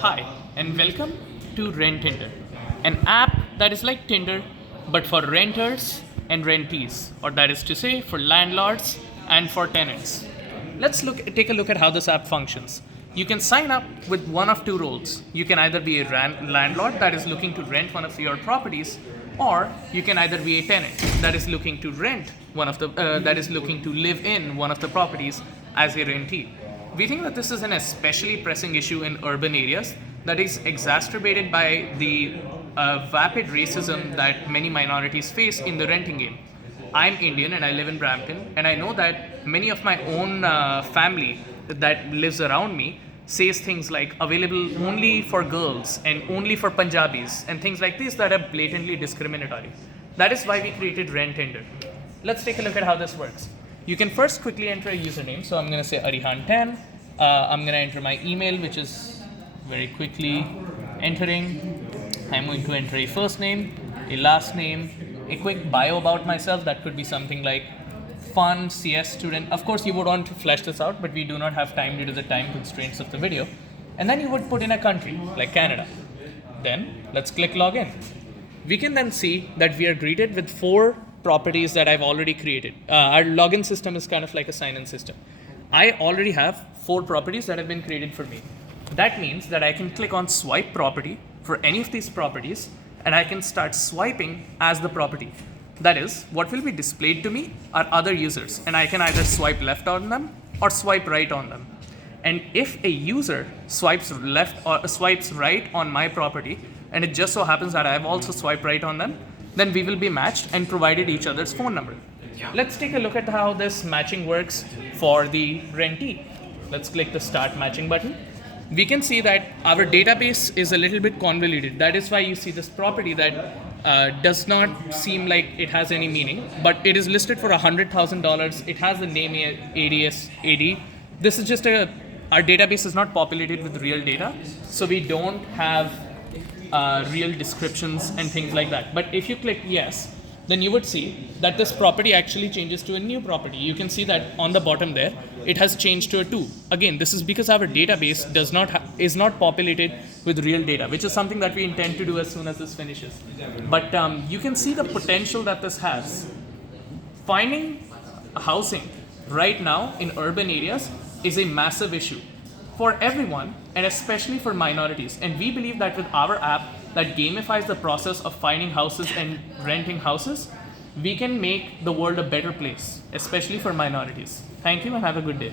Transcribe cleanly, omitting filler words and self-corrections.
Hi, and welcome to Rent Tinder, an app that is like Tinder but for renters and rentees, or that is to say, for landlords and for tenants. Take a look at how this app functions. You can sign up with one of two roles. You can either be a landlord that is looking to rent one of your properties, or you can either be a tenant that is looking to rent that is looking to live in one of the properties as a rentee. We think that this is an especially pressing issue in urban areas that is exacerbated by the vapid racism that many minorities face in the renting game. I'm Indian and I live in Brampton, and I know that many of my own family that lives around me says things like available only for girls and only for Punjabis and things like this that are blatantly discriminatory. That is why we created Rent Tinder. Let's take a look at how this works. You can first quickly enter a username. So I'm going to say Arihan10. I'm going to enter my email, which is very quickly entering. I'm going to enter a first name, a last name, a quick bio about myself. That could be something like fun CS student. Of course, you would want to flesh this out, but we do not have time due to the time constraints of the video. And then you would put in a country like Canada. Then let's click login. We can then see that we are greeted with 4 properties that I've already created. Our login system is kind of like a sign-in system. I already have 4 properties that have been created for me. That means that I can click on swipe property for any of these properties, and I can start swiping as the property. That is, what will be displayed to me are other users, and I can either swipe left on them or swipe right on them. And if a user swipes left or swipes right on my property, and it just so happens that I've also swiped right on them, then we will be matched and provided each other's phone number. Let's take a look at how this matching works for the rentee. Let's click the start matching button. We can see that our database is a little bit convoluted. That is why you see this property that does not seem like it has any meaning, but it is listed for $100,000. It has the name ADS AD. This is just our database is not populated with real data, so we don't have real descriptions and things like that. But if you click yes, then you would see that this property actually changes to a new property. You can see that on the bottom there, it has changed to a 2. Again, this is because our database is not populated with real data, which is something that we intend to do as soon as this finishes. But you can see the potential that this has. Finding housing right now in urban areas is a massive issue for everyone, and especially for minorities. And we believe that with our app that gamifies the process of finding houses and renting houses, we can make the world a better place, especially for minorities. Thank you and have a good day.